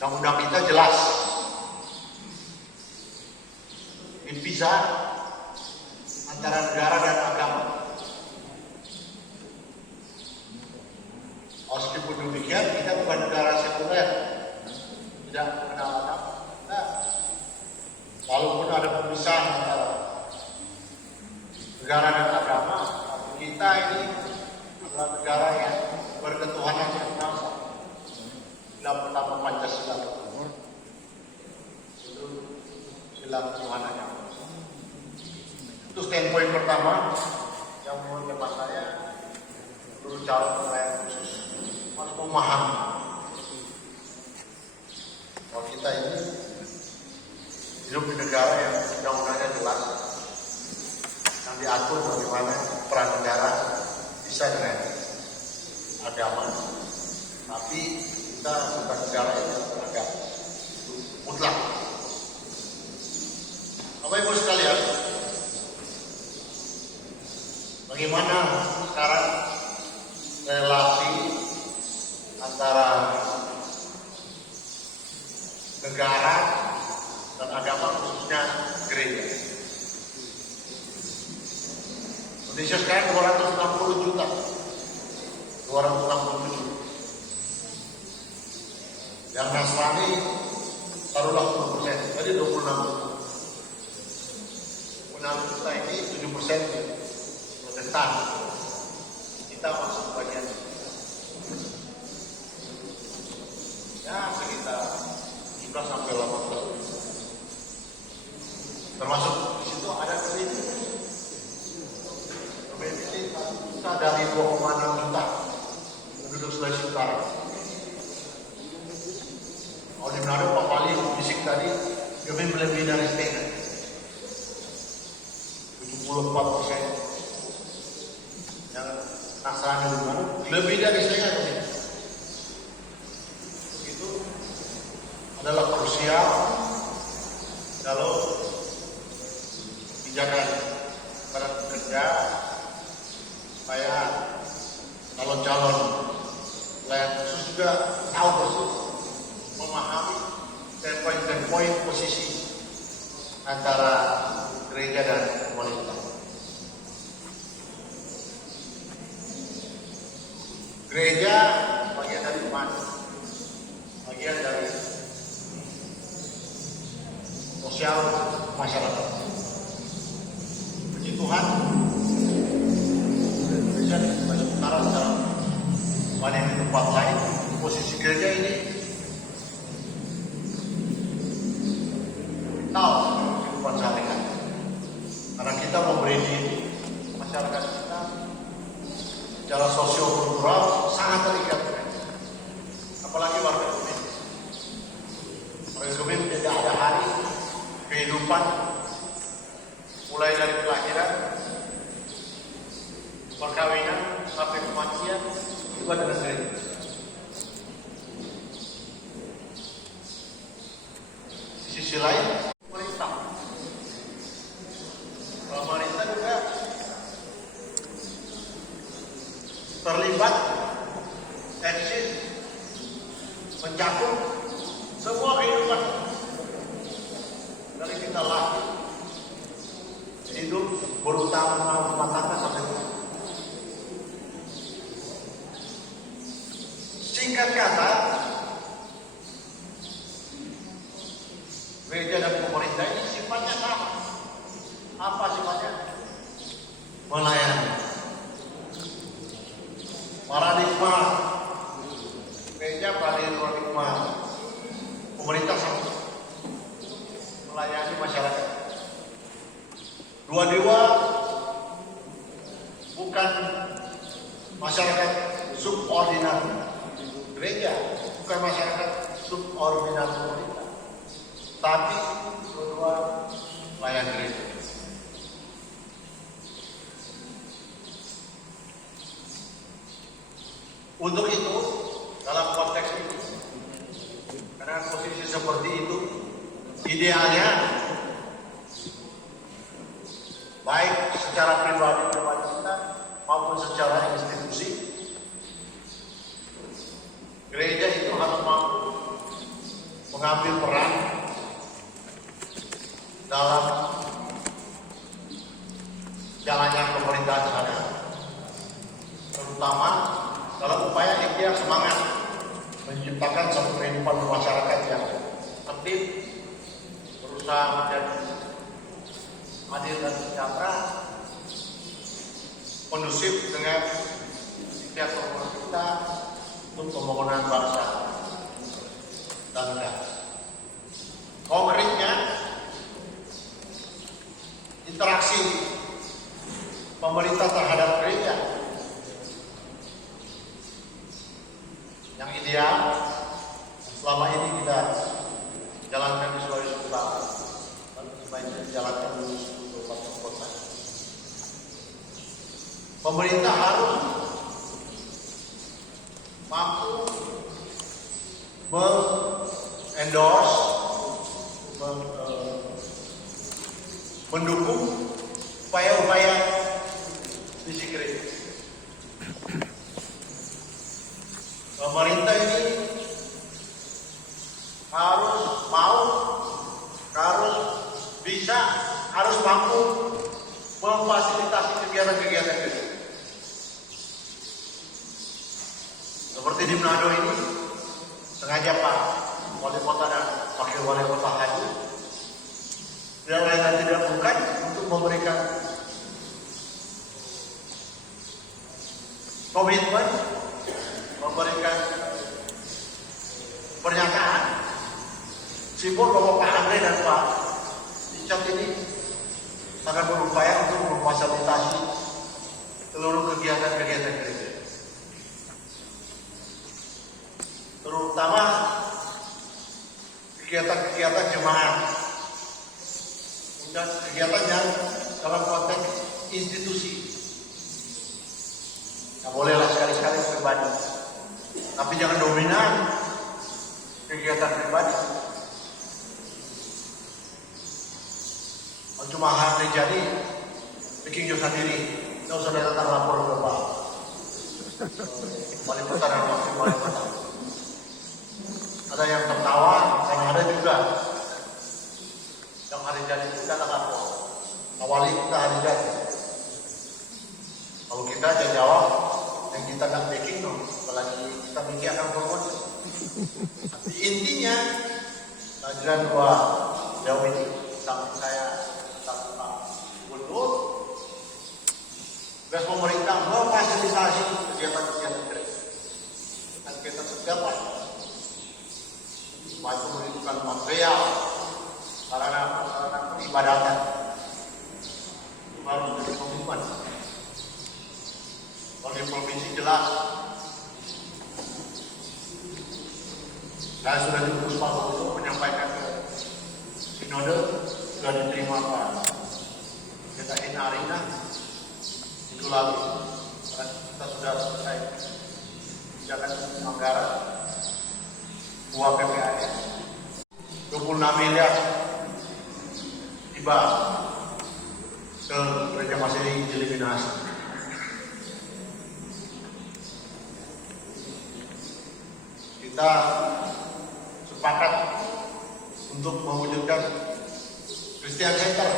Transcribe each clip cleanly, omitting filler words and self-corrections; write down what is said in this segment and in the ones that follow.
Undang-undang kita jelas dipisah antara negara dan agama. Meskipun demikian, kita bukan negara sekuler, tidak mengenal agama. Nah, walaupun ada pemisahan antara negara dan agama, tapi kita ini adalah negara yang berketuhanan yang sama. Sila pertama Pancasila itu sila ketuhanan yang sama. Itu standpoint pertama yang menurut hemat saya perlu calon nelayan khusus harus memahami bahwa kita ini hidup di negara yang undang-undangnya jelas, yang diatur bagaimana peran negara bisa dengan agama, tapi kita bukan negara yang beragama mutlak. Bapak Ibu sekalian, bagaimana sekarang relasi antara negara dan agama, khususnya gereja? Indonesia sekarang 260 juta, 267 juta. Yang Nasrani taruhlah 10%, jadi 26 juta. 26 juta ini 7% Protestan. Kita masuk bagian ya sekitar 17 sampai 18. Termasuk di situ ada Kemedi. Kemedi kita dari 2,6 juta penduduk Sulawesi Utara. Kalau di Manado, Pak Pali bisik tadi, kami melebihi dari setengah, 74%. Yang Nasrani di Manado lebih dari setengah. Itu adalah krusial kalau kebijakan para pekerja supaya calon-calon nelayan khusus juga tahu persis, memahami poin posisi antara gereja dan pemerintah. Gereja bagian dari umat, bagian dari sosial masyarakat. Puji Tuhan, Indonesia di Sulawesi Utara sekarang banyak di tempat lain, posisi gereja ini tahu kehidupan sehari-hari. Karena kita memberi diri masyarakat kita secara sosio-kultural sangat terikat dengan itu. Apalagi warga Kemedi. Warga Kemedi tidak ada hari kehidupan mulai dari kelahiran, perkawinan sampai kematian itu ada gereja. Di sisi lain, pemerintah juga terlibat eksis mencakup semua kehidupan dari kita lahir hidup berutama rumah tangga sampai tua. Singkat kata, gereja dan pemerintah ini sifatnya sama. Apa sifatnya? Melayani. Paradigma gereja, paradigma pemerintah sama. Melayani masyarakat. Dua-dua bukan masyarakat subordinat gereja, bukan masyarakat subordinat pemerintah, tapi dua-dua layan gereja. Untuk itu, dalam konteks ini, karena posisi seperti itu, idealnya baik secara pribadi kita maupun secara institusi, gereja itu harus mampu dalam upaya ikhtiar semangat menciptakan satu kehidupan masyarakat yang tertib, berusaha menjadi adil dan sejahtera, kondusif dengan ikhtiar kita untuk pembangunan bangsa dan negara. Konkretnya, interaksi pemerintah terhadap gereja yang ideal selama ini kita jalankan di Sulawesi Utara dan sebaiknya dijalankan di seluruh kabupaten kota. Pemerintah harus mampu endorse, mendukung upaya-upaya visi gereja. Pemerintah ini harus mau, harus bisa, harus mampu memfasilitasi kegiatan-kegiatan gereja. Seperti di Manado ini, sengaja Pak Wali Kota dan Wakil Wali Kota hadir, tidak lain dan tidak bukan untuk memberikan komitmen, memberikan pernyataan simbol bahwa Pak Andre dan Pak Richard ini akan berupaya untuk memfasilitasi seluruh kegiatan-kegiatan gereja, terutama kegiatan-kegiatan jemaat dan kegiatan yang dalam konteks institusi. Nah, bolehlah sekali-sekali pribadi, tapi jangan dominan kegiatan pribadi. Kalau cuma hal terjadi, bikin jauh sendiri, tidak usah datang lapor ke Pak Wali Kota dan Wakil Wali Kota. Ada yang tertawa, dan ada juga yang hari jadi kita tak lapor. Awali kita hari jadi. Kalau kita aja jawab, yang kita tak bikin dong, apalagi kita mikir akan promosi. Tapi intinya, pelajaran dua jauh ini, samping saya, samping Pak Gubernur, tugas pemerintah memfasilitasi kegiatan-kegiatan gereja. Dan kita segala bantu memberikan material, sarana peribadatan, baru menjadi komitmen. Oleh provinsi jelas, saya sudah diutus Pak untuk menyampaikan ke Sinode, sudah diterima Pak Kita Arina, itu lalu kita sudah selesai kebijakan anggaran buah PPAN 26 miliar tiba ke gereja Masehi Jeliminasi. Kita sepakat untuk mewujudkan Christian Center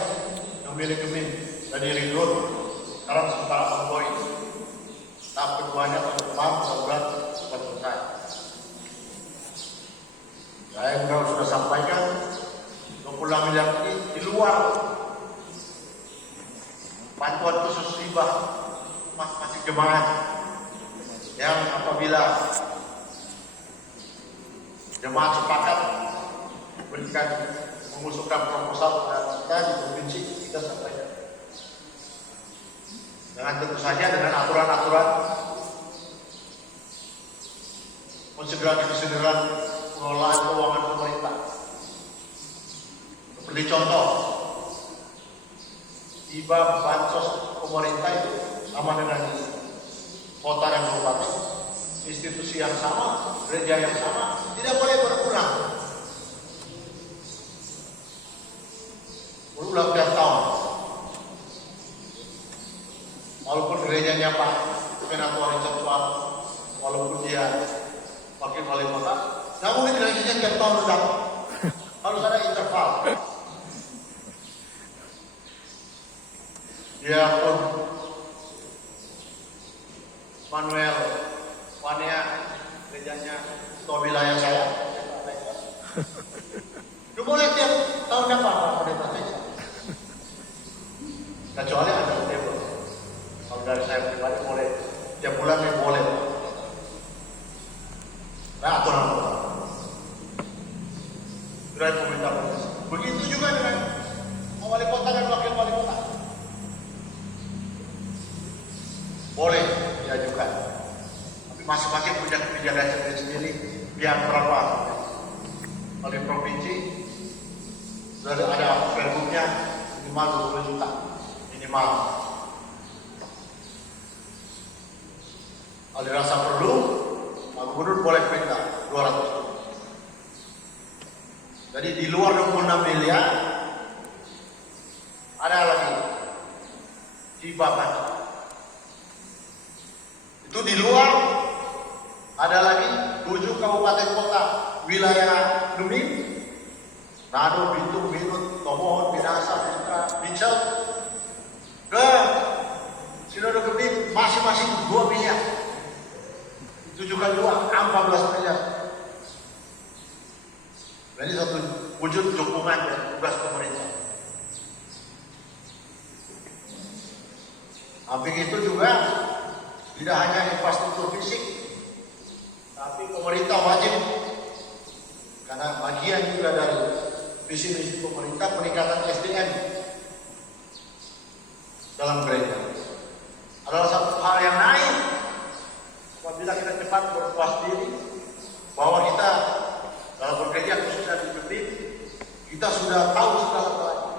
yang milik-milik dari Ridwan sekarang sementara Pemboy. Tahap keduanya tahun depan mudah-mudahan cepat selesai. Saya juga sudah sampaikan 20 miliar ini di luar bantuan khusus hibah masing jemaat yang apabila jemaat sepakat berikan mengusulkan proposal kita di provinsi kita sampaikan dengan tentu saja dengan aturan-aturan konsideran pengelolaan keuangan pemerintah. Seperti contoh, hibah bansos pemerintah itu sama dengan kota dan kabupaten, institusi yang sama, gereja yang sama, tidak boleh berulang. Berulang tiap tahun. Walaupun gerejanya Pak Senator Richard Suar, walaupun dia wakil wali kota, namun gerejanya tiap tahun datang. Harus ada interval. Dia pun Manuel Wania gerejanya atau wilayah saya. Lu boleh tiap tahun apa pendeta saja. Kecuali ada table. Kalau dari saya pribadi boleh tiap bulan boleh. Nah, aturan. Dari pemerintah provinsi. Begitu juga dengan wali kota dan wakil wali kota. Boleh diajukan. Tapi masing-masing punya kebijakan sendiri-sendiri yang berapa oleh provinsi. Sudah ada pergubnya minimal 20 juta. Minimal. Kalau dirasa perlu, Pak Gubernur boleh perintah 200 juta. Jadi di luar 26 miliar ada lagi hibahkan. Itu di luar ada lagi 7 kabupaten kota wilayah Gemim, Nado, Bitung, Binut, Tomohon, Minahasa, Bincel ke Sinode Gemim masing-masing 2 miliar. Itu juga 14 miliar. Jadi satu wujud dukungan dan tugas pemerintah. Samping itu juga tidak hanya infrastruktur fisik, tapi pemerintah wajib karena bagian juga dari visi misi pemerintah peningkatan SDM dalam gereja adalah satu hal yang naik apabila kita cepat berpuas diri bahwa kita dalam bekerja khususnya di Gemim, kita sudah tahu segala-galanya,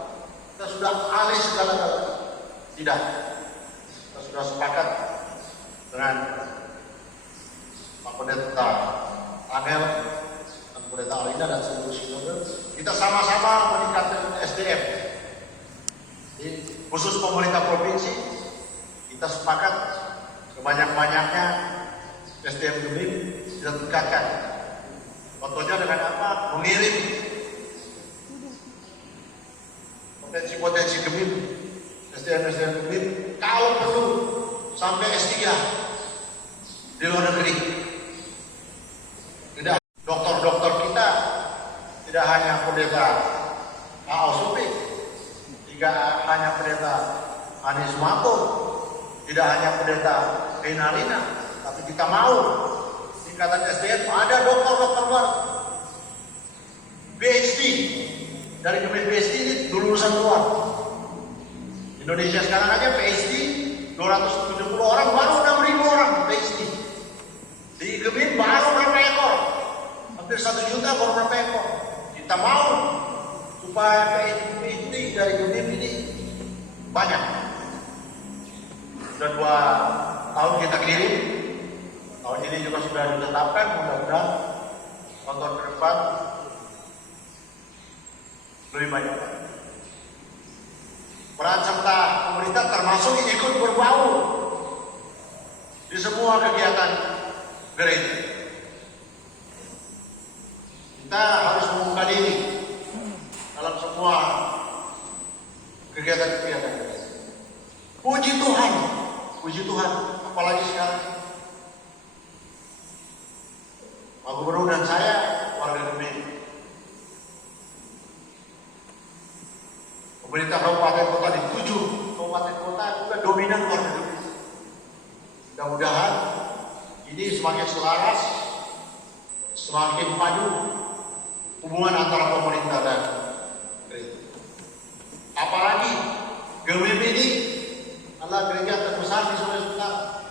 kita sudah ahli segala-galanya. Tidak, kita sudah sepakat dengan Pak Pendeta Angel dan Pendeta Alina dan seluruh sinode. Kita sama-sama meningkatkan SDM. Khusus pemerintah provinsi, kita sepakat sebanyak-banyaknya SDM Gemim kita tingkatkan. Contohnya dengan apa? Mengirim potensi-potensi Gemim, SDM Gemim, kalau perlu sampai S3 di luar negeri. Tidak, dokter-dokter kita tidak hanya pendeta AOSOP, tidak hanya pendeta Anies Mato, tidak hanya pendeta Renalina, tapi kita mau tingkatan SDM ada dokter-dokter baru PhD dari Gemim PhD ini lulusan luar Indonesia sekarang aja PhD 270 orang baru 6.000 orang PhD di Gemim baru berapa ekor hampir 1 juta baru berapa ekor. Kita mau supaya PhD dari Gemim ini banyak. Sudah 2 tahun kita kirim. Tahun ini juga sudah ditetapkan, mudah-mudahan tahun ke depan lebih banyak. Peran serta pemerintah termasuk ikut berbaur di semua kegiatan gereja. Kita harus membuka diri dalam semua kegiatan-kegiatan gereja. Puji Tuhan, apalagi sekarang. Pak Gubernur dan saya warga Gemim. Pemerintah kabupaten kota di 7 kabupaten kota juga dominan warga Gemim. Mudah-mudahan ini semakin selaras, semakin padu hubungan antara pemerintah dan gereja. Apalagi Gemim ini adalah gereja terbesar di Sulawesi Utara.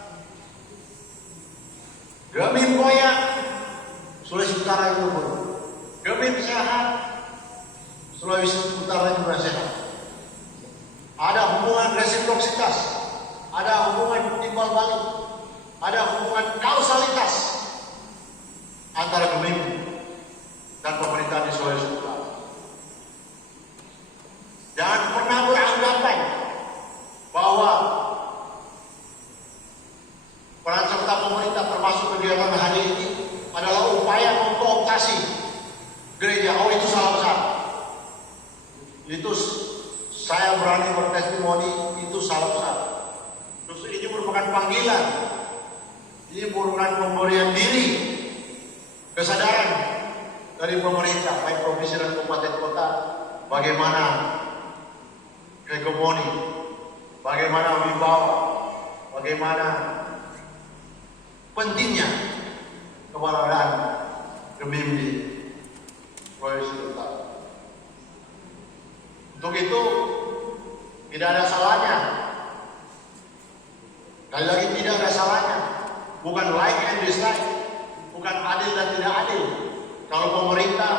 Gemim Koyak Sulawesi Utara itu Gemim sehat, Sulawesi Utara juga sehat. Ada hubungan resiprositas, ada hubungan timbal balik, ada hubungan kausalitas antara Gemim dan pemerintah di Sulawesi Utara. Jangan pernah beranggapan bahwa peran serta pemerintah termasuk kegiatan hari ini adalah upaya mengkooptasi gereja. Oh, itu salah besar. Itu saya berani bertestimoni, itu salah besar. Justru ini merupakan panggilan Ini bukan pemberian diri, kesadaran dari pemerintah, baik provinsi dan kabupaten kota, bagaimana hegemoni, bagaimana wibawa, bagaimana pentingnya keberadaan Gemim di Sulawesi Utara. Untuk itu tidak ada salahnya, sekali lagi tidak ada salahnya, bukan like and dislike, bukan adil dan tidak adil kalau pemerintah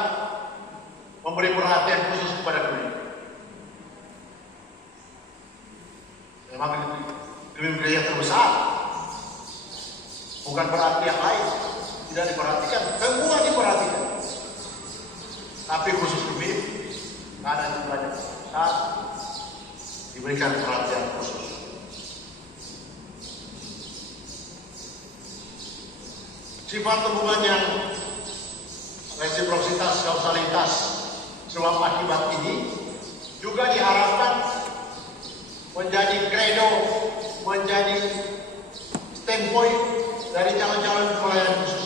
memberi perhatian khusus kepada Gemim. Memang Gemim gereja terbesar, bukan berarti yang lain tidak diperhatikan, semua diperhatikan. Tapi khusus Gemim, karena jumlahnya besar, diberikan perhatian khusus. Sifat hubungan yang resiprositas, kausalitas, sebab akibat ini juga diharapkan menjadi kredo, menjadi standpoint dari calon-calon pelayan khusus.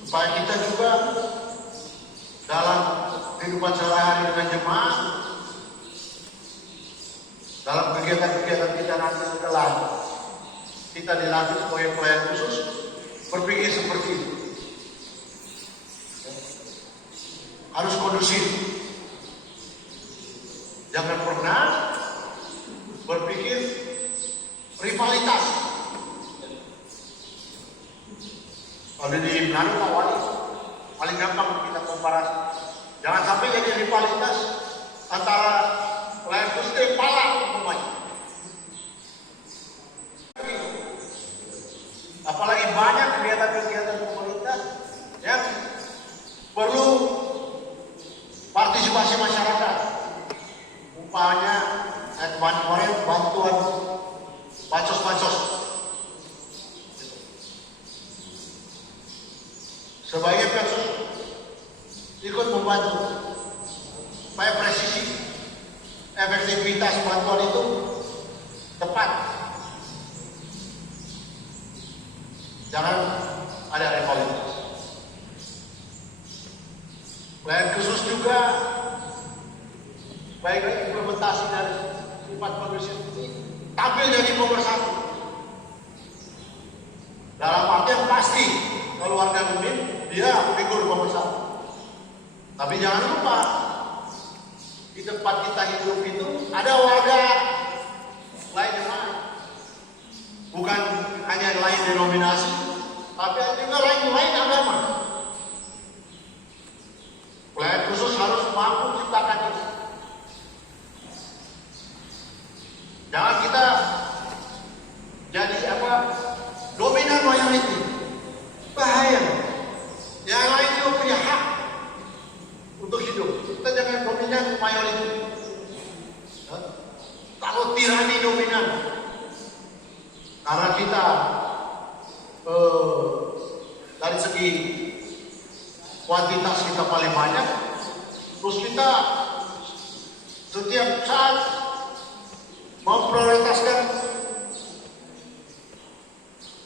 Supaya kita juga dalam kehidupan sehari-hari dengan jemaat, dalam kegiatan-kegiatan kita nanti setelah kita dilantik sebagai pelayan khusus, berpikir seperti itu. Harus kondusif. Jangan pernah berpikir rivalitas. Kalau di Manado Pak Wali, paling gampang kita komparasi. Jangan sampai jadi rivalitas antara pelayan khusus dan pala umpamanya. Apalagi banyak kegiatan-kegiatan pemerintah yang perlu partisipasi masyarakat. Umpamanya kemarin bantuan bansos-bansos. Sebagai pihak ikut membantu supaya presisi efektivitas bantuan itu tepat. Jangan ada rivalitas. Pelayan khusus juga baik implementasi dari sifat kondusif ini tampil jadi nomor satu. Dalam artian pasti kalau warga Gemim dia figur nomor satu. Tapi jangan lupa di tempat kita hidup itu ada warga lain yang lain. Bukan hanya lain denominasi, tapi juga lain agama. Pelayan khusus harus mampu menciptakan itu. Jangan kita jadi dominan mayoriti. Bahaya. Yang lain juga punya hak untuk hidup. Kita jangan dominan mayoriti. Kalau tirani dominan, karena kita dari segi kuantitas kita paling banyak, terus kita setiap saat memprioritaskan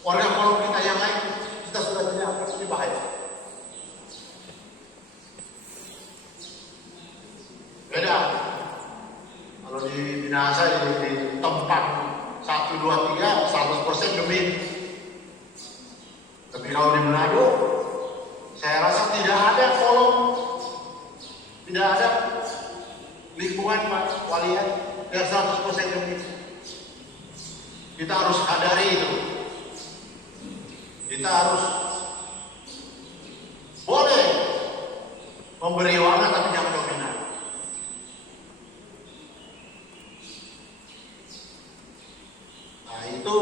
warga kolom kita yang lain, kita sudah tidak pasti bahaya. Beda kalau di Minahasa di tempat 1, 2, 3 100% Gemim. Tapi kalau di Manado, saya rasa tidak ada kolom, tidak ada lingkungan Pak Walian yang 100% Gemim. Kita harus sadari itu. Kita harus boleh memberi warna tapi jangan dominan. Nah itu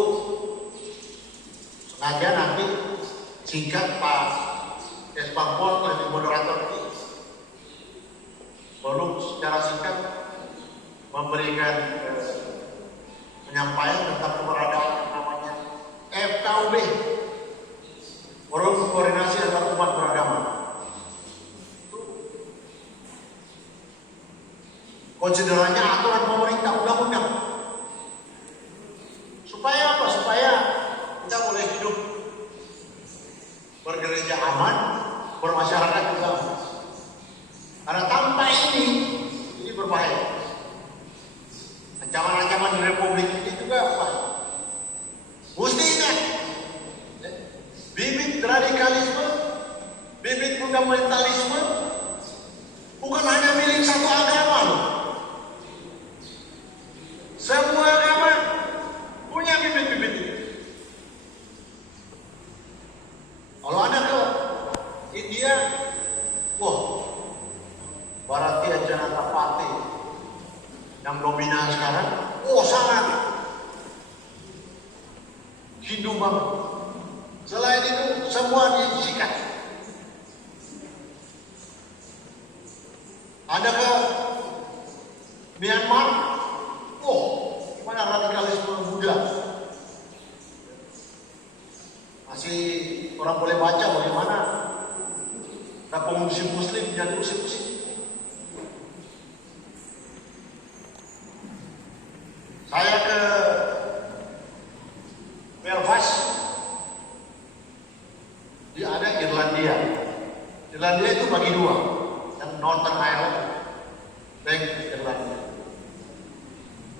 sengaja nanti singkat Pak Espangpol dan moderator ini belum secara singkat memberikan penyampaian tentang keberadaan namanya FKUB, Forum Koordinasi Antar Umat Beragama. Konsiderannya aturan pemerintah undang-undang. aman, bermasyarakat juga aman. Karena tanpa ini berbahaya. Ancaman-ancaman di Republik ini juga bahaya. Mesti ingat, bibit radikalisme, bibit fundamentalisme bukan hanya milik satu agama loh. Semua agama punya bibit-bibit itu. Kalau ada ke India, wah, Bharatiya Janata Party yang dominan sekarang, sangat Hindu banget. Selain itu, semua disikat. Ada ke Myanmar, gimana radikalisme muda. Masih orang boleh baca bagaimana ada pengungsi muslim jadi usir-usir. Saya ke Belfast, dia ada Irlandia. Irlandia itu bagi dua, yang Northern Ireland dan Irlandia.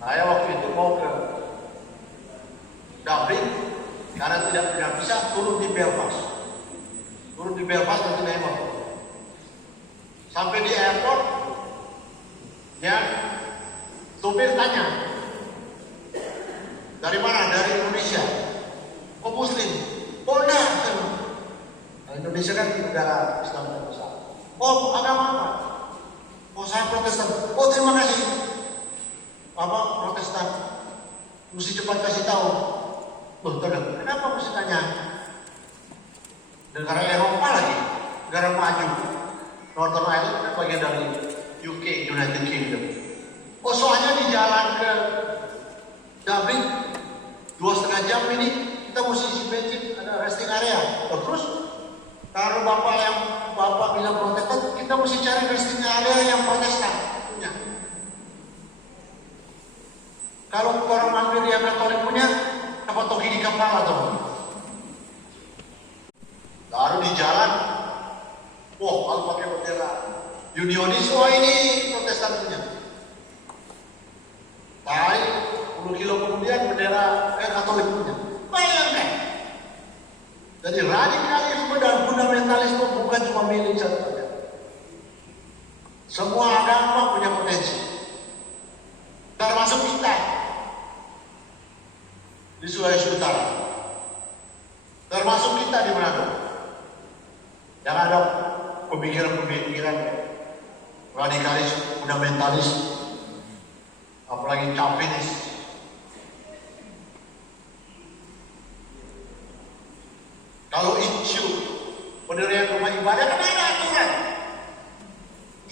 Saya waktu itu mau ke Dublin karena tidak pernah bisa turun di Belfast. Turun di Belfast nanti naik motor. Sampai di airport, ya supir tanya, dari mana? Dari Indonesia. Oh Muslim. Oh enggak. Nah, Indonesia kan negara Islam terbesar. Oh agama apa? Oh saya Protestan. Oh terima kasih. Apa Protestan? Mesti cepat kasih tahu. Loh tenang. Kenapa mesti tanya? Negara Eropa lagi, negara maju. Northern Ireland kan bagian dari UK, United Kingdom. Oh soalnya di jalan ke Dublin 2,5 jam ini kita mesti isi bensin, ada resting area. Terus kalau bapak bilang Protestan, kita mesti cari resting area yang Protestan punya. Kalau orang mampir yang Katolik punya, dapat toki di kepala tuh. Baru di jalan, kalau pakai bendera Unionis, ini Protestan punya. Baik, 10 kilo kemudian bendera Katolik punya. Bayangkan. Jadi radikalisme dan fundamentalisme bukan cuma milik satu agama. Semua agama punya potensi. Termasuk kita di Sulawesi Utara. Termasuk kita di Manado. Yang ada pemikiran-pemikiran radikalis, fundamentalis, apalagi Calvinis. Kalau isu pendirian rumah ibadah kan ada aturan.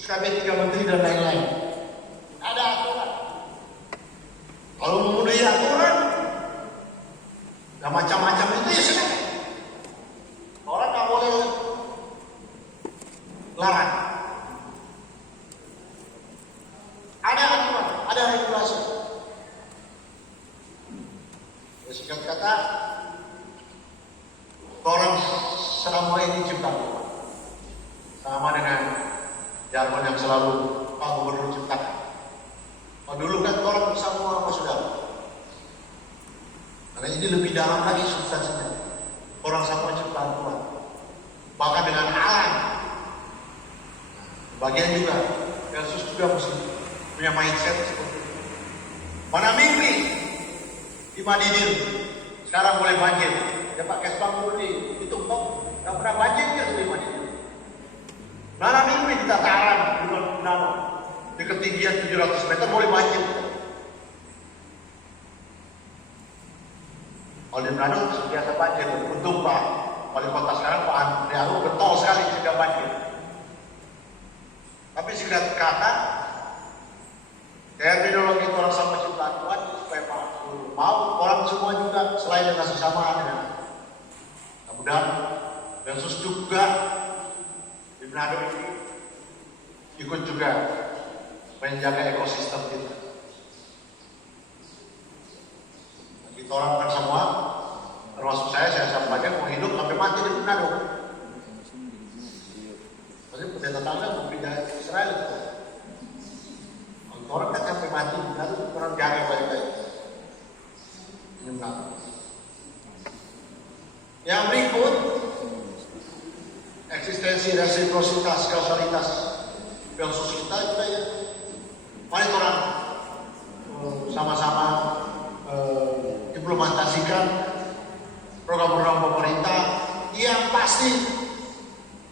SKB 3 Menteri dan lain-lain. Ada aturan. Kalau memenuhi aturan, ya macam-macam itu ya sudah. Orang tak boleh larang. Ada aturan, ada regulasi. Singkat kata, orang selama ini cipta sama dengan jargon yang selalu Pak Gubernur ciptakan. Dulu kan orang semua apa saudara. Karena ini lebih dalam lagi substansinya. Orang sama ciptaan Tuhan. Bahkan dengan alam. Bagian juga, Yesus juga mesti punya mindset seperti itu. Mana mimpi di Madinir sekarang boleh banjir. Ya Pak Kesbang dulu itu kok nggak pernah banjir ya di Madinir. Mana mimpi di dataran di Manado di ketinggian 700 meter boleh banjir. Kalau di Manado biasa banjir. Untung Pak wali kota sekarang Pak Andri Aru getol sekali jika banjir. Tapi singkat kata, terminologi orang sama ciptaan Tuhan supaya Pak mau orang semua juga selain dengan sesama dengan mudah-mudahan Yesus juga di Manado ini ikut juga menjaga ekosistem kita. Kita orang kan semua, termasuk saya sampaikan mau hidup sampai mati di Manado. saya tetangga mau pindah ke Israel. Orang kan sampai mati, lalu orang jaga baik-baik. Yang berikut, eksistensi resiprositas, kausalitas, versus kita juga ya. Mari orang sama-sama implementasikan program-program pemerintah yang pasti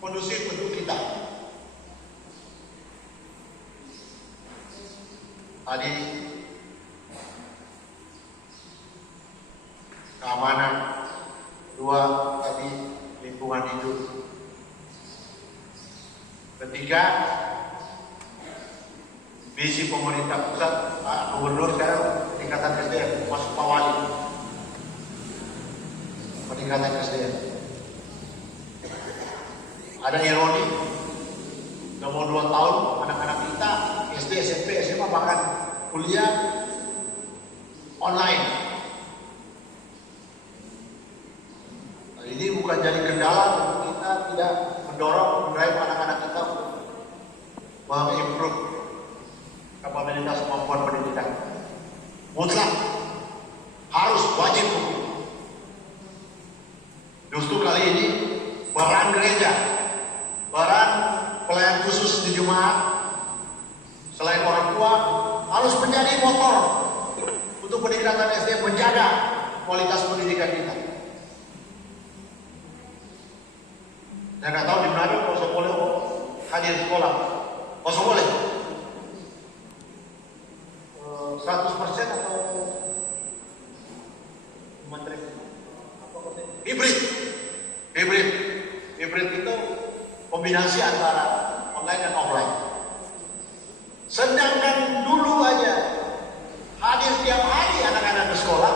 kondusif untuk kita. Tadi keamanan, dua tadi lingkungan hidup, ketiga visi pemerintah pusat, Pak Gubernur sekarang peningkatan SDM masuk Pak Wali, peningkatan SDM. Ada ironi, udah mau 2 tahun anak-anak kita SD, SMP, SMA bahkan kuliah online. Nah, ini bukan jadi kendala untuk kita tidak mendorong, mendrive anak-anak kita mengimprove kapabilitas kemampuan pendidikan. Mutlak, harus, wajib. Justru kali ini peran gereja, peran pelayan khusus di Jumat, selain orang tua, harus menjadi motor untuk peningkatan SDM, menjaga kualitas pendidikan kita. Saya nggak tahu di Manado kalau boleh hadir sekolah, kalau boleh 100% atau menteri hibrid. Hibrid itu kombinasi antara online dan offline. Sedangkan dulu aja hadir tiap hari anak-anak ke sekolah,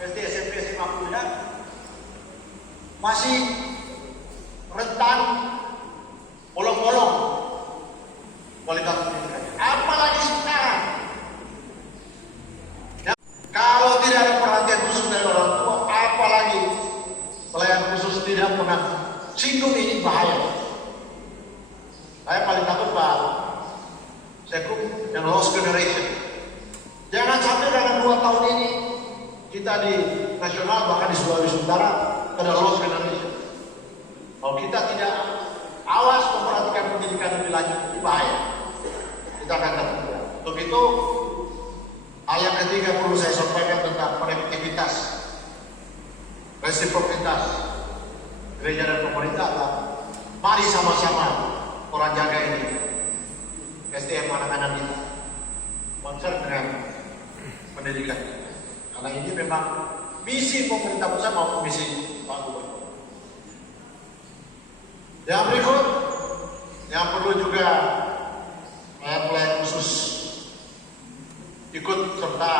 SD, SMP, SMA, kuliah, masih rentan bolong-bolong kualitas pendidikannya. Apalagi sekarang, ya, kalau tidak ada perhatian khusus dari orang tua, apalagi pelayan khusus tidak pernah singgung, ini bahaya. Saya paling takut Pak Sekuk yang lost generation. Jangan sampai dalam 2 tahun ini kita di nasional bahkan di Sulawesi Utara ada lost generation. Kalau kita tidak awas memperhatikan pendidikan lebih lanjut, itu bahaya. Kita akan tertunda. Untuk itu, hal yang ketiga perlu saya sampaikan tentang konektivitas, resiprositas gereja dan pemerintah adalah mari sama-sama orang jaga ini SDM anak-anak kita, concern dengan pendidikan kita. Karena ini memang misi pemerintah pusat maupun misi Pak Gubernur. Yang berikut, yang perlu juga pelayan khusus ikut serta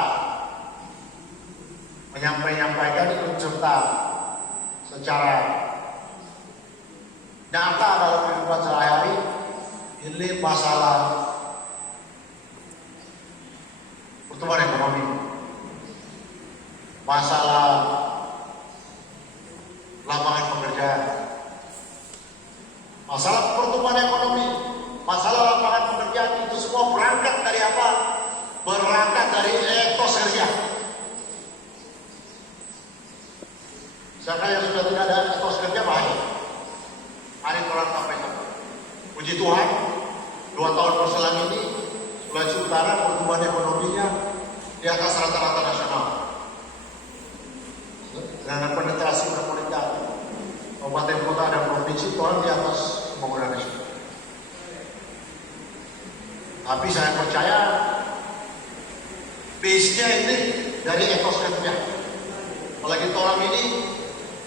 menyampaikan, ikut serta secara nyata dalam kehidupan sehari-hari. Ini masalah pertumbuhan ekonomi, masalah lapangan pekerjaan, masalah pertumbuhan ekonomi, masalah lapangan pekerjaan, itu semua berangkat dari apa? Berangkat dari etos kerja. Sekarang yang sudah tidak ada etos kerja bahaya. Hari orang sampai. Puji Tuhan, 2 tahun berselang ini Sulawesi Utara pertumbuhan ekonominya di atas rata-rata nasional. Dengan penetrasi pemerintah kabupaten kota dan provinsi orang di atas pembangunan nasional. Tapi saya percaya base-nya ini dari etos kerja. Apalagi orang ini,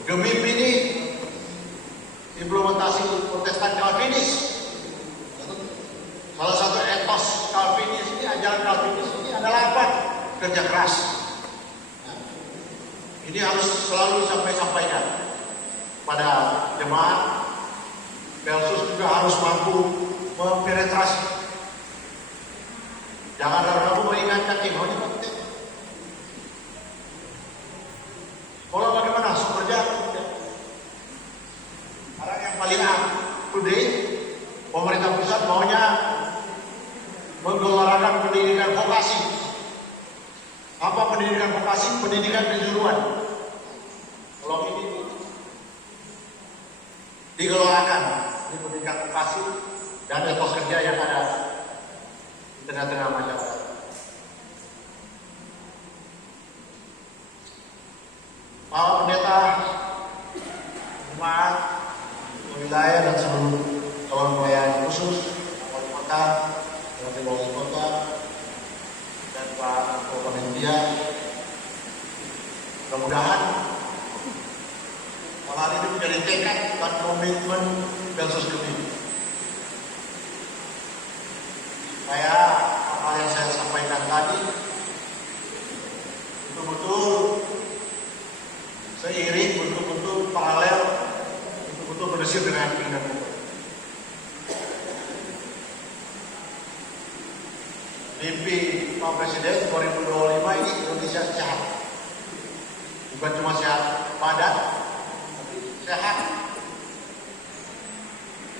Gemim ini implementasi Protestan Calvinis. Salah satu etos Calvinis ini, ajaran Calvinis ini adalah apa? Kerja keras. Nah, ini harus selalu sampaikan pada jemaat. Versus juga harus mampu mempenetrasi. Jangan ragu mengingatkan ini penting. Sekolah bagaimana? Sumbernya. Orang yang paling up to date digelolakan di pendidikan vokasi dan etos kerja yang ada di tengah-tengah masyarakat. Pak Pendeta, jemaat, wilayah dan seluruh kawan pelayan khusus, wali kota, wakil wali kota, dan Pak Panitia, mudah-mudahan hal ini menjadi tekad dan komitmen dan sesungguhnya. Supaya apa yang saya sampaikan tadi betul-betul seiring, betul-betul paralel, betul-betul bersih dengan keinginan kita. Mimpi Pak Presiden 2025 ini Indonesia sehat. Bukan cuma sehat badan, tapi sehat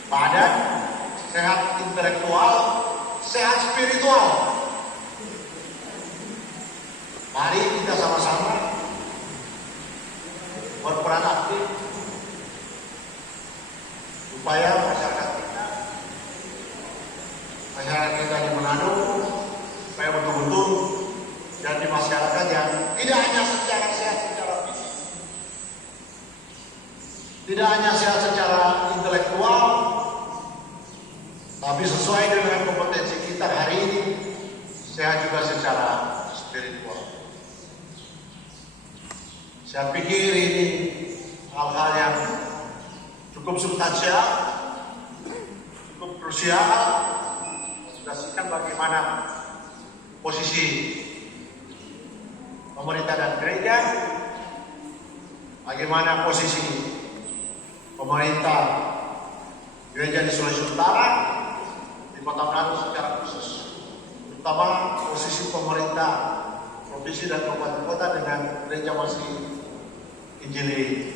badan, sehat intelektual, sehat spiritual. Mari kita sama-sama berperan aktif supaya masyarakat kita di Manado supaya betul-betul dan di masyarakat yang tidak hanya secara sehat secara fisik, tidak hanya sehat secara intelektual, tapi sesuai dengan kompetensi kita hari ini, sehat juga secara spiritual. Saya pikir ini hal-hal yang cukup substansial, cukup krusial, mendasarkan bagaimana posisi pemerintah dan gereja, bagaimana posisi pemerintah gereja di Sulawesi Utara, di Kota Manado secara khusus, terutama posisi pemerintah provinsi dan kabupaten kota dengan gereja masih Injili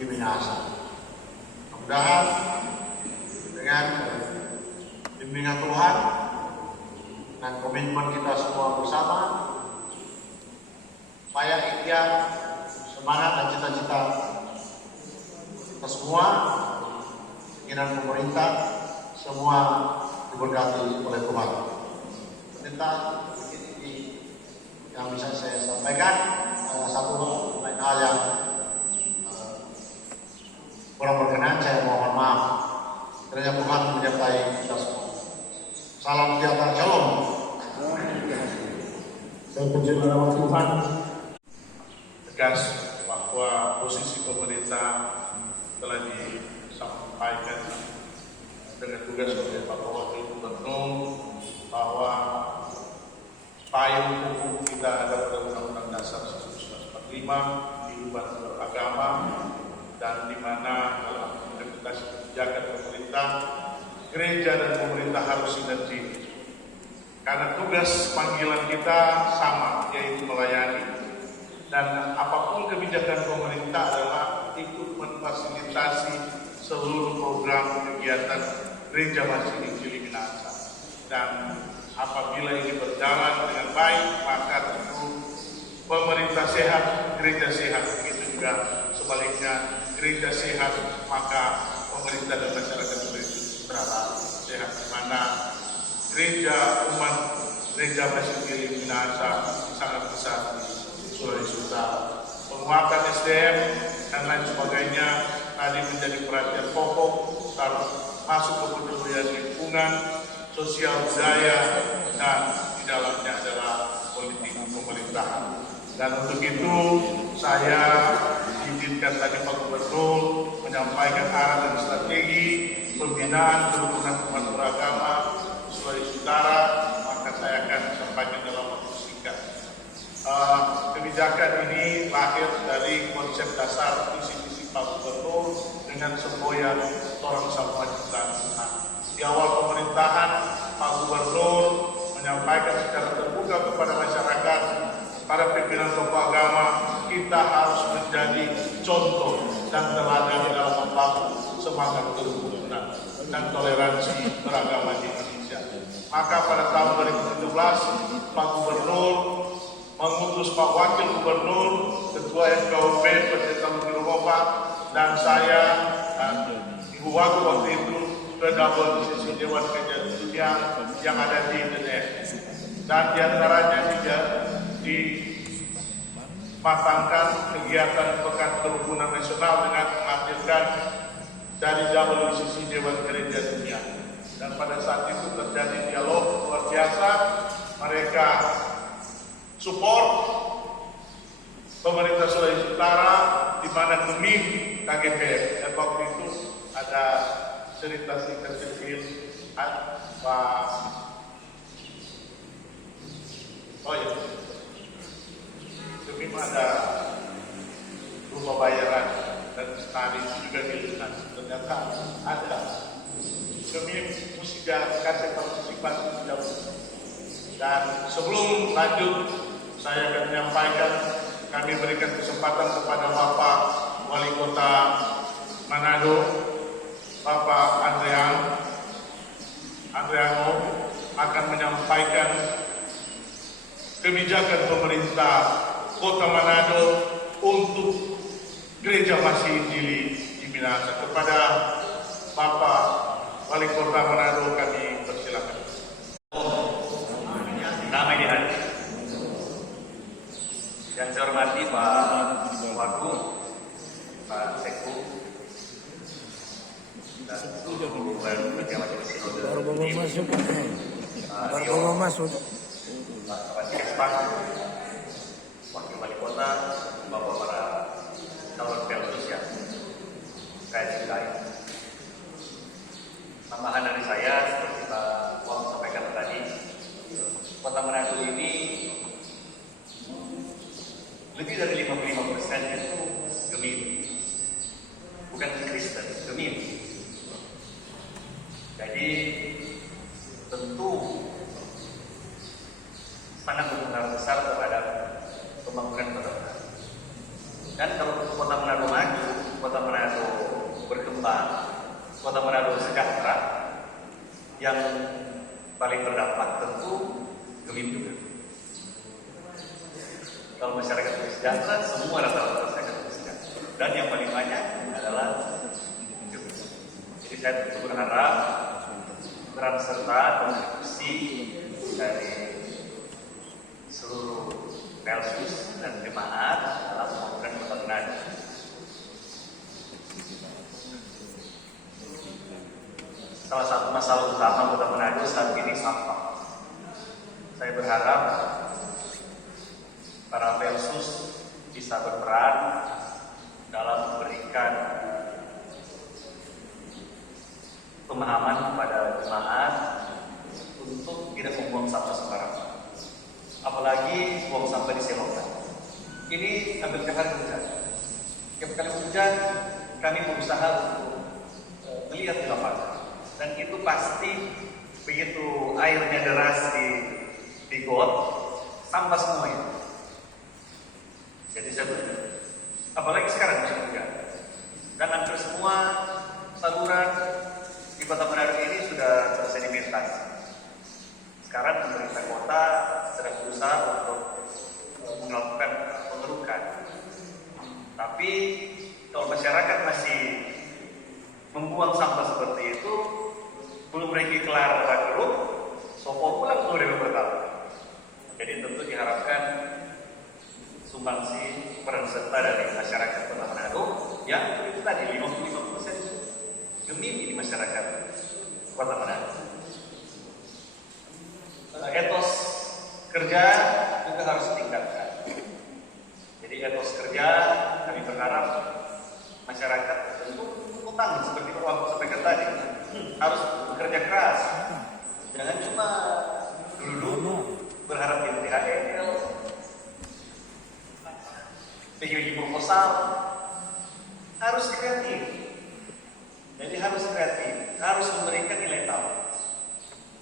di Minahasa. Mudah-mudahan dengan bimbingan Tuhan dan komitmen kita semua bersama, supaya ikhtiar, semangat dan cita-cita kita semua, keinginan pemerintah, semua diberkati oleh Tuhan. Tentang ini yang bisa saya sampaikan, satu lain hal yang kurang berkenan, saya mohon maaf. Kiranya Tuhan menyertai kita semua. Salam sejahtera, shalom. Saya puji nama Tuhan. Tegas bahwa posisi pemerintah telah disampaikan dengan tugas oleh Bapak Wakil Gubernur bahwa payung hukum kita ada pada Undang-Undang Dasar 1945, diubah beragama, dan di mana dalam implementasi kebijakan pemerintah, gereja dan pemerintah harus sinergi. Karena tugas panggilan kita sama, yaitu melayani. Dan apapun kebijakan pemerintah adalah ikut memfasilitasi seluruh program kegiatan gereja Masjid Injili Minahasa. Dan apabila ini berjalan dengan baik, maka tentu pemerintah sehat, gereja sehat. Begitu juga sebaliknya, gereja sehat, maka pemerintah dan masyarakat secara sehat. Di mana gereja umat, gereja Masjid Injili Minahasa sangat besar di Sulawesi Utara. Penguatan SDM dan lain sebagainya tadi menjadi perhatian pokok, termasuk kepedulian lingkungan, sosial budaya, dan di dalamnya adalah politik pemerintahan. Dan untuk itu saya diizinkan tadi Pak Gubernur menyampaikan arah dan strategi pembinaan kerukunan umat beragama Sulawesi Utara, maka saya akan sampaikan dalam waktu singkat. Kebijakan ini lahir dari konsep dasar visi-misi Pak Gubernur dengan semboyan orang sama Tuhan. Di awal pemerintahan, Pak Gubernur menyampaikan secara terbuka kepada masyarakat, para pimpinan tokoh agama, kita harus menjadi contoh dan teladan dalam membangun semangat kerukunan dan toleransi beragama di Indonesia. Maka pada tahun 2017, Pak Gubernur mengutus Pak Wakil Gubernur, Ketua FKUP, Pendeta Luki Rumova, dan saya, dan waktu itu ke WCC Dewan Gereja Dunia yang ada di internet, dan diantaranya juga dimatangkan kegiatan Pekan Kerukunan Nasional dengan menghadirkan dari WCC Dewan Gereja Dunia. Dan pada saat itu terjadi dialog luar biasa. Mereka support pemerintah Sulawesi Utara, di mana Gemim KGPM, dan waktu itu ada cerita singkat kecil Pak. Oh ya, Gemim ada rumah bayaran dan tadi juga dilihat ternyata ada. Gemim mesti kasih partisipasi jauh. Dan sebelum lanjut, saya akan menyampaikan, kami berikan kesempatan kepada Bapak Wali Kota Manado, Bapak Andreano akan menyampaikan kebijakan pemerintah Kota Manado untuk Gereja Masih Injili di Minahasa. Kepada Bapak Wali Kota Manado kami persilakan. Damai di hati. Yang saya hormati Pak Wagub, Pak Seku, dan seluruh pejabat majelis sinode, baru masuk. Pak Kapasitas Pak, Wakil Wali Kota, Bapak para calon pelsus yang saya cintai. Tambahan dari saya, seperti Pak Wagub sampaikan tadi, Kota Manado ini lebih dari 55% itu Gemim, bukan Kristen, Gemim. Jadi tentu sangat berpengaruh besar terhadap pembangunan Kota Manado. Dan kalau Kota Manado maju, Kota Manado berkembang, Kota Manado sejahtera, yang paling berdampak tentu Gemim juga. Kalau masyarakat sejahtera, semua rata-rata masyarakat sejahtera. Dan yang paling banyak adalah Gemim. Jadi saya tentu berharap peran serta kontribusi dari seluruh pelsus dan jemaat dalam pembangunan Kota Manado. Salah satu masalah utama Kota Manado saat ini sampah. Saya berharap para pelsus bisa berperan dalam memberikan pemahaman kepada jemaat untuk tidak membuang sampah sembarangan, apalagi buang sampah di selokan. Ini ambil kehar hujan. Tiap kali hujan, kami berusaha untuk melihat di lapangan, dan itu pasti begitu airnya deras di got, sampah semua itu. Jadi saya berpikir, apalagi sekarang musim hujan, dan hampir semua saluran di Kota Manado ini sudah tersedimentasi. Sekarang pemerintah kota sedang berusaha untuk melakukan pengerukan. Tapi kalau masyarakat masih membuang sampah seperti itu, belum lagi kelar keruk, sopo pulang ke Dewa Pertama. Jadi tentu diharapkan sumbangsi peran serta dari masyarakat Kota Manado yang itu tadi 55% Gemim di masyarakat Kota Manado. Etos kerja juga harus ditingkatkan. Jadi etos kerja kami berharap masyarakat tentu utang seperti Pak Wagub sampaikan tadi harus bekerja keras. Jangan cuma dulu berharap di THL, bikin proposal, harus kreatif. Jadi harus kreatif, harus memberikan nilai tambah.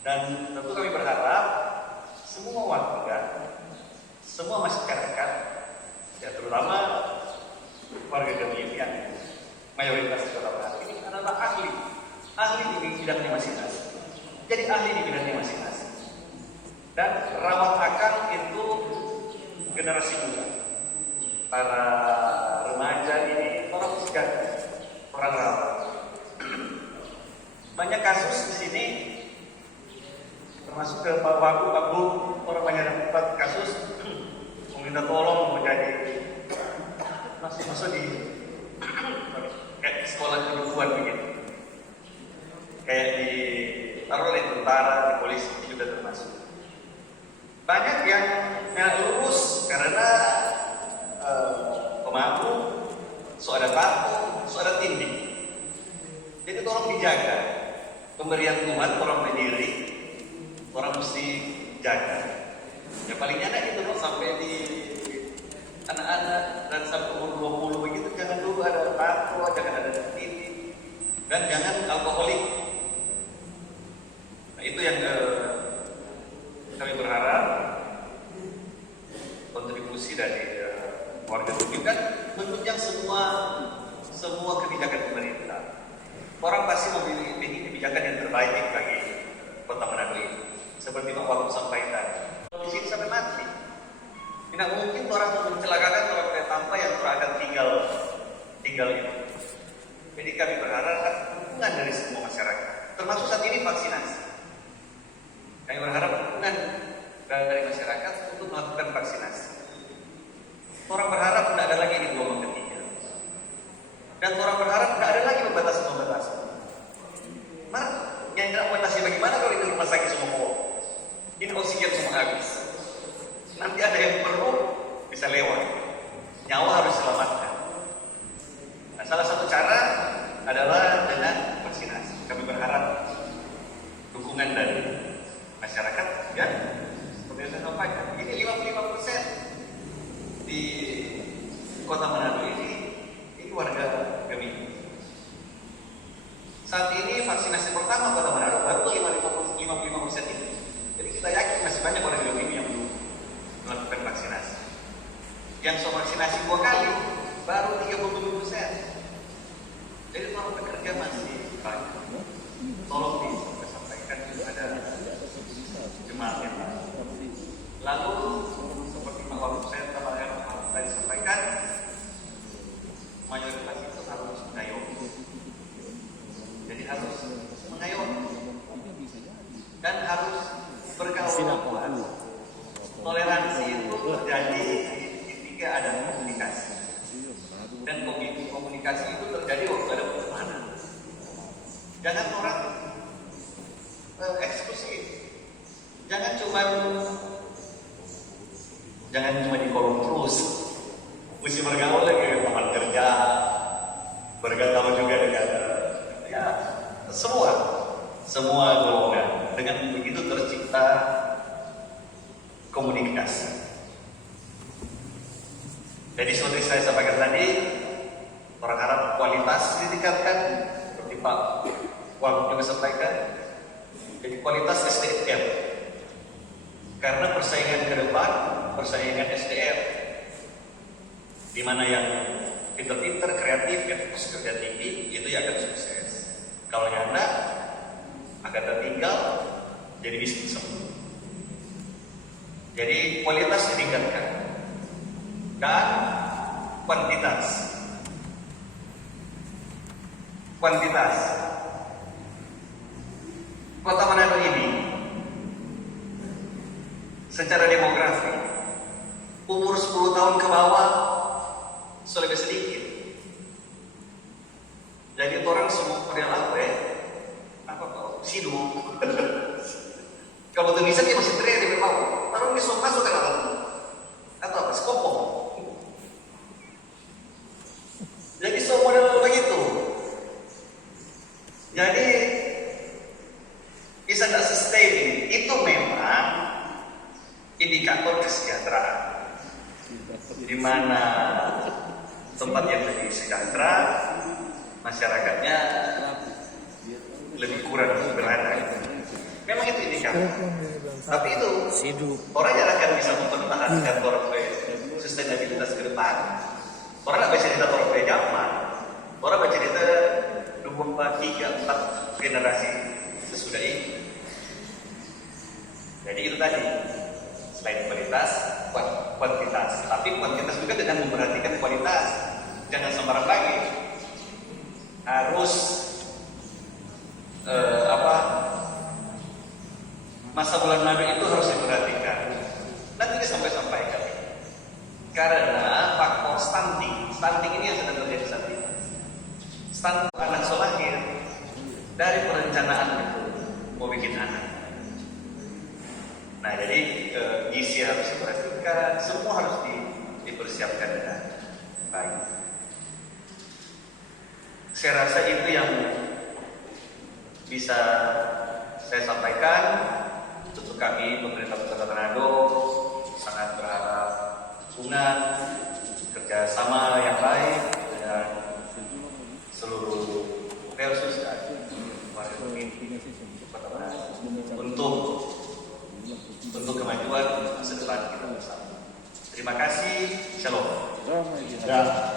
Dan tentu kami berharap semua warga, semua masyarakat, ya terutama warga Gemim yang mayoritas di Kota Manado ini adalah ahli di bidangnya masing-masing. Jadi ahli di bidangnya masing-masing. Dan rawat akal itu generasi muda. Para remaja ini orang segar, orang rawat. termasuk ke Pak Wagub, Pak Bu, orang banyak dapat kasus meminta tolong menjadi masuk di kayak sekolah kebutuhan begitu, kayak di taruh di tentara, di polisi juga termasuk. Banyak yang lulus karena pemabuk, so ada tato, so ada tindih. Jadi tolong dijaga. Pemberian Tuhan orang pendiri, orang mesti jaga. Ya paling enak itu loh, sampai di anak-anak dan sampai umur 20 begitu, jangan dulu ada tato, jangan ada tindih, dan jangan alkoholik. Nah itu yang kami berharap kontribusi dari warga Tubing kan menunjang semua kebijakan pemerintah. Orang pasti memilih kebijakan yang terbaik bagi Kota Manado ini. Seperti Pak Wagub sampaikan, di sini sampai mati. Tidak mungkin orang mencelakakan orang kayak tanpa yang akan tinggal itu. Jadi kami berharap dukungan dari semua masyarakat, termasuk saat ini vaksinasi. Kami berharap dukungan dari masyarakat untuk melakukan vaksinasi. Orang berharap tidak ada lagi di gelombang ketiga. Dan orang berharap tidak ada lagi pembatasan. Nah, yang tidak membatasi bagaimana kalau itu rumah sakit semua kosong? Ini oksigen semua habis. Nanti ada yang perlu bisa lewat. Nyawa harus selamatkan. Nah, salah satu cara adalah dengan vaksinasi. Kami berharap dukungan dari masyarakat, ya. Seperti yang saya sampaikan, ini 55% di Kota Manado ini warga Gemini. Saat ini vaksinasi pertama Kota Manado baru 55% ini. Jadi kita yakin masih banyak warga Gemini yang belum melakukan vaksinasi. Yang so vaksinasi 2 kali baru 37%. Jadi tolong bekerja masih banyak. Tolong disampaikan kepada jemaat yang lain. Lalu seperti Pak Wagub saya tadi sampaikan, mayoritas itu harus mengayomi. Jadi harus mengayomi dan harus bergaul. Toleransi itu terjadi ketika ada komunikasi, dan komunikasi itu terjadi waktu ada pertemanan. Jangan orang eksklusif. Jangan cuma di kolom terus. Mesti bergaul lagi dengan teman kerja, bergaul juga dengan semua golongan. Dengan begitu tercipta komunikasi. Jadi seperti saya sampaikan tadi, orang harap kualitas ditingkatkan, seperti Pak Wagub juga sampaikan. Jadi kualitas SDM, karena persaingan ke depan, persaingan SDM, di mana yang pinter-pinter, kreatif, etos kerja tinggi, itu ya akan sukses. Kalau yang enggak, akan tertinggal, jadi bisnis. Jadi kualitas ditingkatkan dan kuantitas. Kota Manado ini secara demografi umur 10 tahun ke bawah lebih sedikit. Jadi orang semua model apa kok sidu. Kalau tuh bisa dia masih teriak di bawah. Taruh bisa masuk ke dalam atau apa? Skopong. Jadi semua model begitu. Jadi bisa tidak sustain. Itu memang indikator kesejahteraan. Di mana tempat yang lebih sejahtera, masyarakatnya lebih kurang berada. Memang itu indikator. Tapi itu orang yang akan bisa mempertahankan korupsi sustainabilitas ke depan. Orang nggak bisa cerita korupsi zaman. Orang baca cerita 2, 3, 4 generasi sesudah ini. Jadi itu tadi, selain kualitas, kuantitas. Tapi kuantitas juga dengan memperhatikan kualitas. Jangan sembarang lagi. Harus masa bulan stand anak selahir dari perencanaan itu mau bikin anak. Nah, jadi gizi harus diperhatikan, semua harus dipersiapkan dengan baik. Saya rasa itu yang bisa saya sampaikan. Untuk kami pemerintah Kota Manado sangat berharap dukungan kerjasama yang baik dengan seluruh Persus dan warga Kota Manado untuk kemajuan masa depan kita bersama. Terima kasih. Shalom. Ya.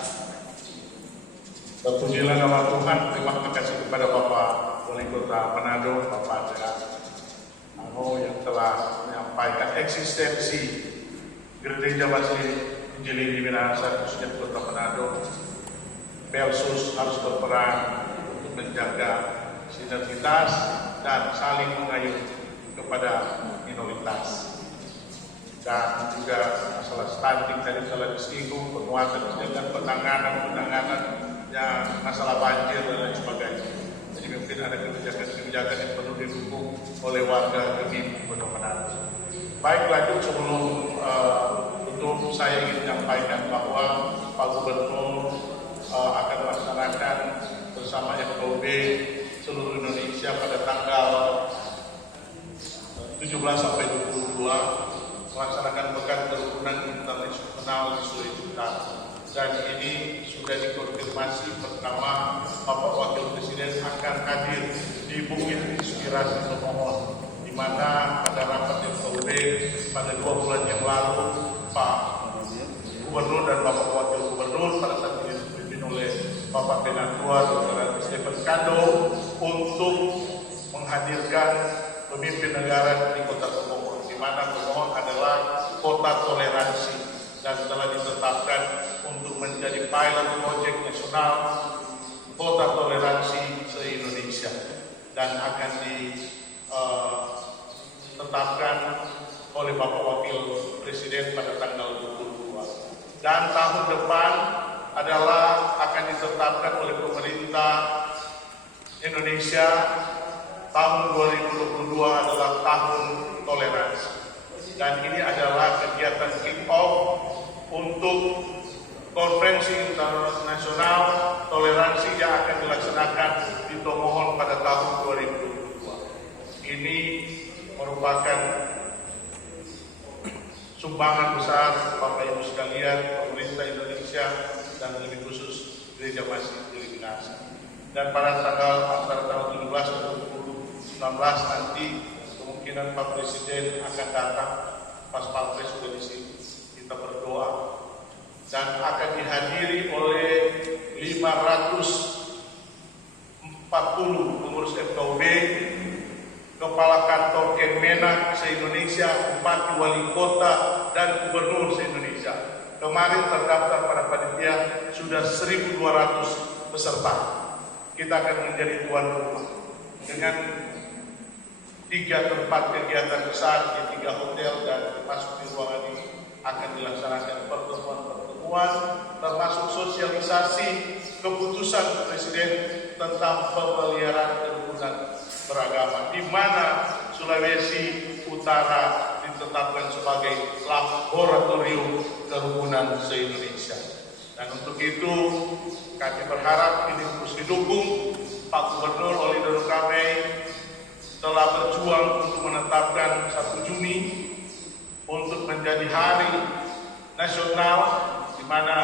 Terpujilah nama Tuhan. Terima kasih kepada Bapak Wali Kota Manado, Bapak Jaya yang telah menyampaikan eksistensi Gereja Basili Injili Minahasa khususnya Kota Manado. Persus harus berperan untuk menjaga sinergitas dan saling mengayuh kepada minoritas. Dan juga masalah stunting tadi telah disinggung, penguatan dengan penanganan yang masalah banjir dan lain sebagainya. Jadi mungkin ada kebijakan yang perlu didukung oleh warga Gebimu Kota Manado. Baik, lanjut sebelum untuk saya ingin menyampaikan bahwa Pak Gubernur akan melaksanakan bersama FOB seluruh Indonesia pada tanggal 17 sampai 22 melaksanakan pekan kerukunan internasional di Sulawesi Utara. Dan ini sudah dikonfirmasi pertama Bapak Wakil Presiden akan hadir di Bukit Inspirasi Pemohon, di mana pada rapat FOB pada 2 bulan yang lalu Pak Gubernur dan Bapak Wakil Gubernur pada saat ini dipimpin oleh Bapak Penatua Dr. Stephen Kando untuk menghadirkan pemimpin negara di Kota Pemohon, di mana Pemohon adalah kota toleransi dan telah ditetapkan untuk menjadi pilot project nasional kota toleransi se-Indonesia dan akan ditetapkan oleh Bapak Wakil Presiden pada tanggal 22. Dan tahun depan adalah akan ditetapkan oleh pemerintah Indonesia. Tahun 2022 adalah tahun toleransi. Dan ini adalah kegiatan kick-off untuk konferensi internasional toleransi yang akan dilaksanakan di Tomohon pada tahun 2022. Ini merupakan sumbangan besar Bapak Ibu sekalian, pemerintah Indonesia dan lebih khusus Gereja Masih Injili Minahasa. Dan pada antara tanggal 17 dan 19 nanti kemungkinan Pak Presiden akan datang, pas Pak Presiden sudah di sini, kita berdoa dan akan dihadiri oleh 540 pengurus FKUB, Kepala Kantor Kemenak se-Indonesia, Bupati, Wali Kota, dan Gubernur se-Indonesia. Kemarin terdaftar pada panitia sudah 1.200 peserta. Kita akan menjadi tuan rumah dengan 3 tempat kegiatan besar di 3 hotel dan termasuk di ruangan ini akan dilaksanakan pertemuan termasuk sosialisasi keputusan Presiden tentang pemeliharaan kerukunan beragama, di mana Sulawesi Utara ditetapkan sebagai laboratorium kerukunan se-Indonesia. Dan untuk itu kami berharap ini terus didukung. Pak Gubernur Oli Dodo Kamei telah berjuang untuk menetapkan 1 Juni untuk menjadi hari nasional, di mana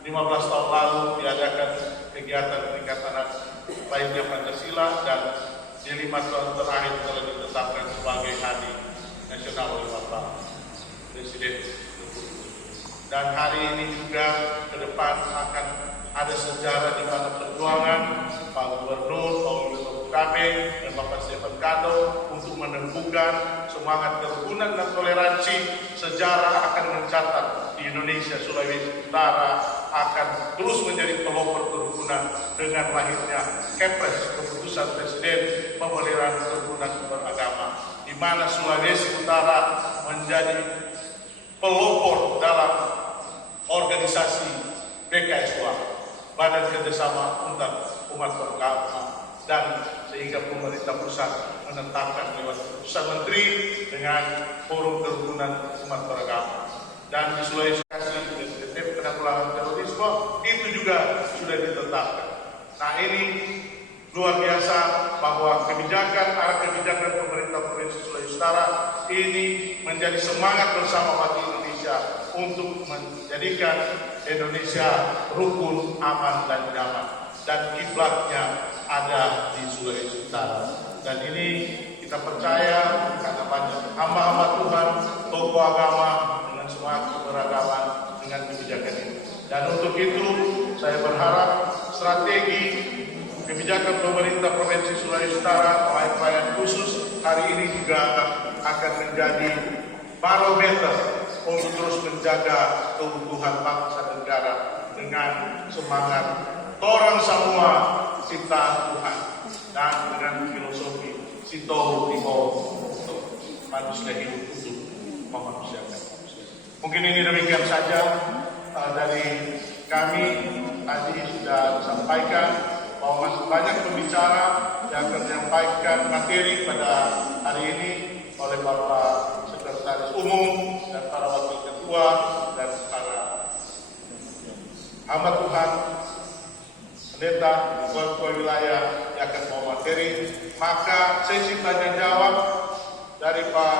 15 tahun lalu diadakan kegiatan peringatan lahirnya Pancasila dan di 5 tahun terakhir telah ditetapkan sebagai hari nasional oleh Bapak Presiden. Dan hari ini juga ke depan akan ada sejarah di mana perjuangan Pak Gubernur, Pak Widodo Kamei, dan Bapak Stephen Kando untuk meneguhkan semangat kerukunan dan toleransi. Sejarah akan mencatat di Indonesia, Sulawesi Utara akan terus menjadi pelopor kerukunan dengan lahirnya Kepres, keputusan Presiden pemeliharaan kerukunan beragama, di mana Sulawesi Utara menjadi pelopor dalam organisasi BKSWA, Badan kerjasama antar umat beragama, dan sehingga pemerintah pusat menetapkan lewat keputusan menteri dengan forum kerukunan umat beragama. Dan di Sulawesi BNPB penanggulangan terorisme itu juga sudah ditetapkan. Nah, ini luar biasa bahwa arah kebijakan pemerintah Provinsi Sulawesi Utara ini menjadi semangat bersama bagi Indonesia untuk menjadikan Indonesia rukun, aman, dan nyaman. Dan kiblatnya ada di Sulawesi Utara. Dan ini kita percaya karena banyak hamba-hamba Tuhan, tokoh agama dengan semangat keberagaman dengan kebijakan ini. Dan untuk itu saya berharap strategi kebijakan pemerintah Provinsi Sulawesi Utara melalui pelayanan khusus hari ini juga akan menjadi barometer untuk terus menjaga keutuhan bangsa dan negara dengan semangat orang semua ciptaan Tuhan dan dengan filosofi Sito Timo untuk manusia hidup untuk memanusiakan manusia. Mungkin ini demikian saja dari kami. Tadi sudah disampaikan bahwa masih banyak pembicara yang akan menyampaikan materi pada hari ini oleh Bapak Sekretaris Umum dan para Wakil Ketua dan para hamba Tuhan, pendeta, ketua wilayah yang akan bawa materi. Maka sesi tanya jawab dari Pak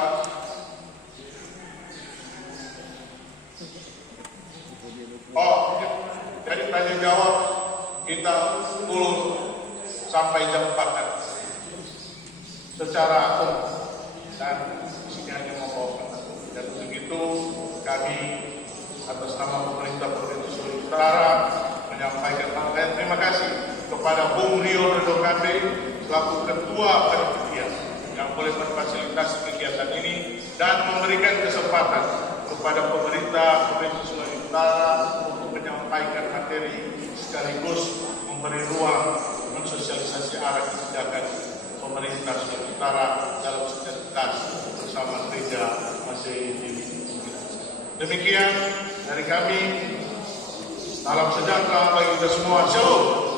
jadi tanya jawab kita ulur sampai jam 4 kan secara umum dan isinya hanya membawakan. Dan untuk itu kami atas nama pemerintah Provinsi Sulawesi Utara menyampaikan terima kasih kepada Bung Rio Redo Kande selaku ketua panitia yang boleh memfasilitasi kegiatan ini dan memberikan kesempatan kepada pemerintah Provinsi Sulawesi Utara untuk menyampaikan materi sekaligus memberi ruang mensosialisasi arah kebijakan pemerintah Sulawesi Utara dalam sinergitas bersama gereja Masehi di demikian dari kami. Salam sejahtera bagi kita semua. Shalom.